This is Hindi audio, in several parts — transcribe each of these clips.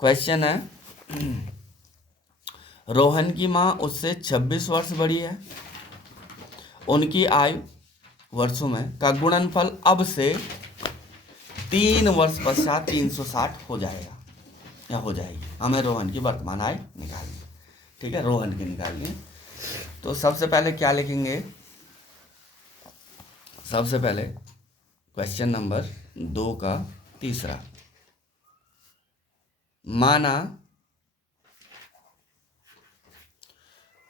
क्वेश्चन है, रोहन की माँ उससे 26 वर्ष बड़ी है। उनकी आयु वर्षों में का गुणनफल अब से 3 वर्ष पश्चात 360 हो जाएगा या हो जाएगी। हमें रोहन की वर्तमान आयु निकालनी, ठीक है, रोहन की निकालनी। तो सबसे पहले क्या लिखेंगे? सबसे पहले क्वेश्चन नंबर 2 का तीसरा, माना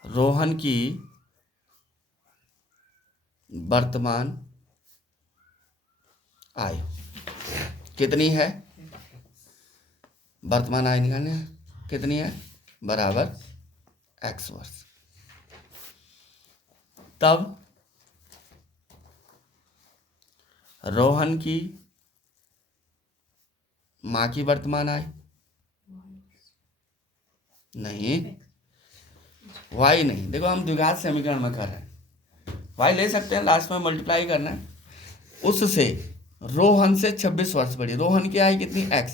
रोहन की वर्तमान आयु कितनी है? वर्तमान आयु निकालनी है, कितनी है? बराबर x वर्ष। तब रोहन की माँ की वर्तमान आयु नहीं, y नहीं, देखो हम द्विघात समीकरण में कर रहे हैं, y ले सकते हैं, लास्ट में मल्टीप्लाई करना है। उससे रोहन से 26 वर्ष बड़ी, रोहन की आयु कितनी? x।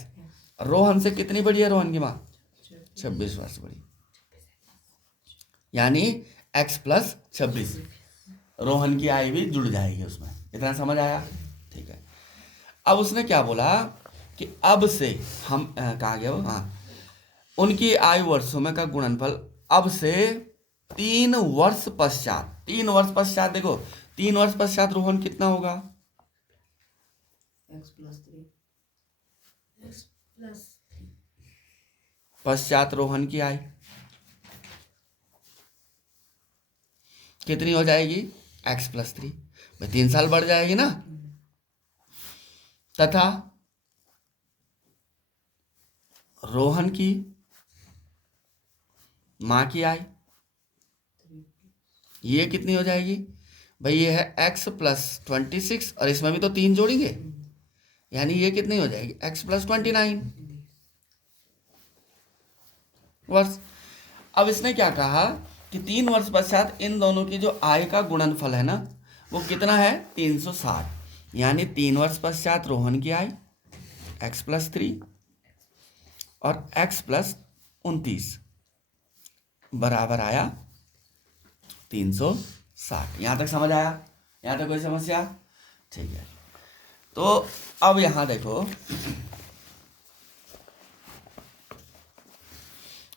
रोहन से कितनी बड़ी है रोहन की माँ? 26 वर्ष बड़ी, यानी x प्लस 26। रोहन की आयु भी जुड़ जाएगी उसमें। इतना समझ आया? ठीक है। अब उसने क्या बोला कि अब से हम कहाँ गया वो, हाँ, उनकी आयु वर्षों में का गुणनफल अब से 3 वर्ष पश्चात। 3 वर्ष पश्चात, देखो 3 वर्ष पश्चात रोहन कितना होगा? पश्चात रोहन की आयु कितनी हो जाएगी? x प्लस 3, 3 साल बढ़ जाएगी ना। तथा रोहन की माँ की आयु ये कितनी हो जाएगी भाई? ये है x प्लस 26 और इसमें भी तो 3 जोड़ेंगे, यानी ये कितनी हो जाएगी? x प्लस 29 वर्ष। अब इसने क्या कहा कि 3 वर्ष पश्चात इन दोनों की जो आय का गुणनफल है ना, वो कितना है? 360, यानी 3 वर्ष पश्चात रोहन की आय x प्लस 3 और x प्लस 29 बराबर आया 360। यहाँ तक समझ आया? यहाँ तक कोई समस्या? ठीक है। तो अब यहाँ देखो,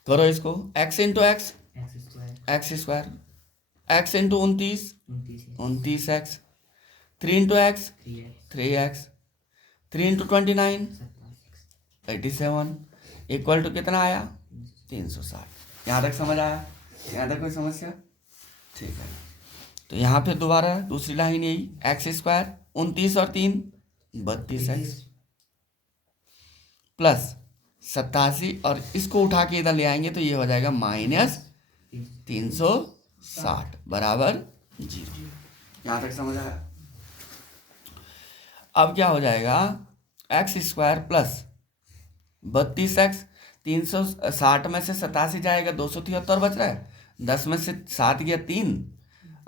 करो इसको, x into x square, x into 29 x, 3 into x 3x, 3 into 29 87 equal to कितना आया? 360। यहाँ तक समझ आया? यहाँ तक कोई समस्या? ठीक है। तो यहाँ पे दोबारा दूसरी लाइन यही, x स्क्वायर 29 और 3 32x प्लस 87 और इसको उठा के इधर ले आएंगे तो ये हो जाएगा माइनस 360 बराबर 0। यहाँ तक समझ आया? अब क्या हो जाएगा? x स्क्वायर प्लस 32x, 360 में से 87 जाएगा, 273 बच रहा है, 10 में से 7 गया 3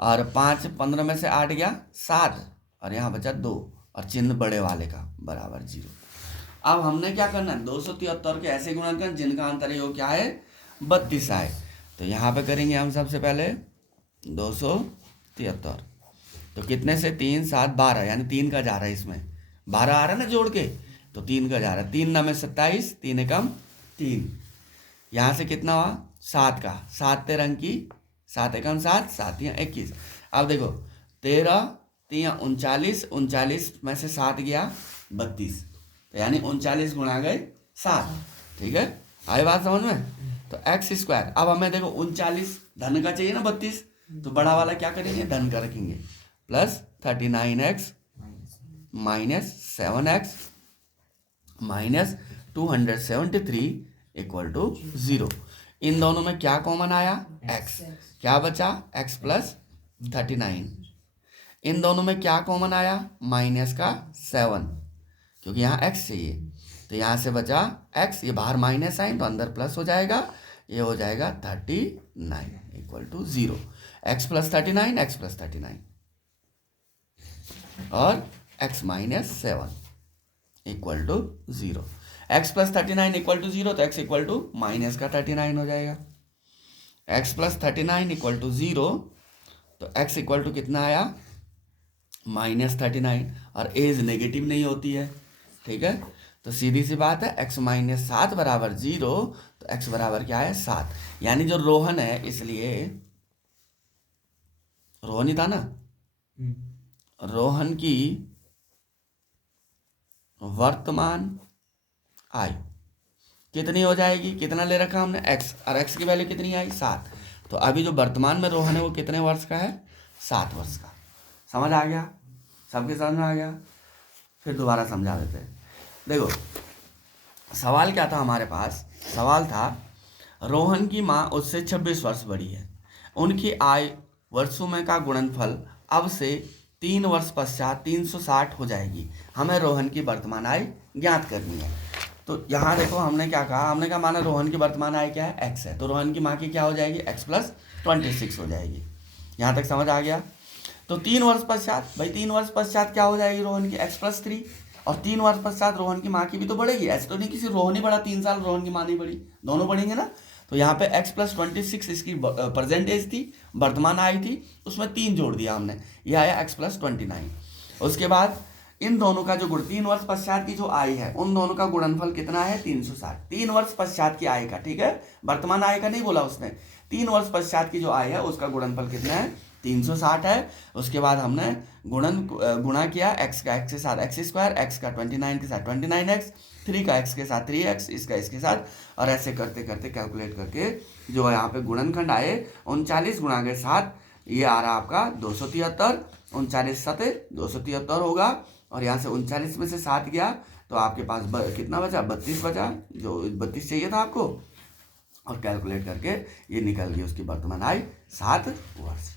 और 5 15 में से 8 गया 7 और यहाँ बचा 2 और चिन्ह बड़े वाले का बराबर 0। अब हमने क्या करना है? 273 के ऐसे गुणन करना जिनका अंतर योग क्या है? 32 आए। तो यहाँ पे करेंगे हम सबसे पहले 273, तो कितने से 3 7 12, यानी 3 का जा रहा है, इसमें 12 आ रहा है ना जोड़ के, तो 3 का जा रहा है, 3 9 में 27, 3 एकम 3, यहाँ से कितना हुआ? 7 का, 7 13 की 7 एकम 7, 7 या 21। अब देखो 13 3 39, 39 में से 7 गया 32, तो यानी 39 गुणा गए 7। ठीक है, आई बात समझ में? तो x स्क्वायर, अब हमें देखो 39 धन का चाहिए ना 32, तो बड़ा वाला क्या करेंगे? धन का रखेंगे, plus 39x minus 7x minus 273 equal to 0। इन दोनों में क्या कॉमन आया? x, क्या बचा? x plus 39। इन दोनों में क्या कॉमन आया? माइनस का 7, क्योंकि यहाँ x चाहिए, तो यहाँ से बचा x, ये बाहर माइनस साइन तो अंदर प्लस हो जाएगा, ये हो जाएगा 39 equal to 0। x plus 39 x plus 39 और x minus 7 equal to 0। X plus 39 equal to 0, तो एक्स इक्वल टू माइनस का 39 हो जाएगा। एक्स प्लस 39 इक्वल टू 0, तो एक्स इक्वल टू कितना आया, -39, और एज नेगेटिव नहीं होती है, ठीक है। तो सीधी सी बात है, x माइनस 7 बराबर 0, तो x बराबर क्या है 7, यानी जो रोहन है, इसलिए रोहन ही था ना, रोहन की वर्तमान आयु कितनी हो जाएगी, कितना ले रखा हमने x, और x की वैल्यू कितनी आई 7, तो अभी जो वर्तमान में रोहन है वो कितने वर्ष का है, 7 वर्ष का। समझ आ गया, सबके समझ में आ गया। फिर दोबारा समझा देते हैं। देखो सवाल क्या था हमारे पास, सवाल था रोहन की माँ उससे 26 वर्ष बड़ी है, उनकी आय वर्षों में का गुणनफल अब से 3 वर्ष पश्चात 360 हो जाएगी, हमें रोहन की वर्तमान आय ज्ञात करनी है। तो यहाँ देखो हमने क्या कहा, हमने कहा माना रोहन की वर्तमान आय क्या है, x है, तो रोहन की माँ की क्या हो जाएगी, x प्लस 26 हो जाएगी। यहाँ तक समझ आ गया। तो 3 वर्ष पश्चात, भाई 3 वर्ष पश्चात क्या हो जाएगी रोहन की, x प्लस 3, और 3 वर्ष पश्चात रोहन की माँ की भी तो बढ़ेगी, ऐसे तो नहीं किसी रोहन ही बढ़ा 3 साल रोहन की माँ नहीं बढ़ी, दोनों बढ़ेंगे ना। तो यहाँ पे x प्लस 26 इसकी प्रेजेंट एज थी, वर्तमान आय थी, उसमें 3 जोड़ दिया हमने, यह आया x प्लस 29। उसके बाद इन दोनों का जो गुण 3 वर्ष पश्चात की जो आय है, उन दोनों का गुणनफल कितना है 360, 3 वर्ष पश्चात की आय का, ठीक है, वर्तमान आय का नहीं बोला उसने, 3 वर्ष पश्चात की जो आय है उसका गुणनफल कितना है 360 है। उसके बाद हमने गुणा किया x का x के साथ x स्क्वायर, x का 29 के साथ 29x, 3 का x के साथ 3x, इसका इसके साथ, और ऐसे करते करते कैलकुलेट करके जो यहाँ पे गुणनखंड आए 39 गुणा के 7, ये आ रहा आपका 273, 39 7 273 होगा, और यहाँ से 39 में से 7 गया तो आपके पास कितना बचा, 32 बचा, जो 32 चाहिए था आपको, और कैलकुलेट करके ये निकल गई उसकी वर्तमान आय 7 वर्ष।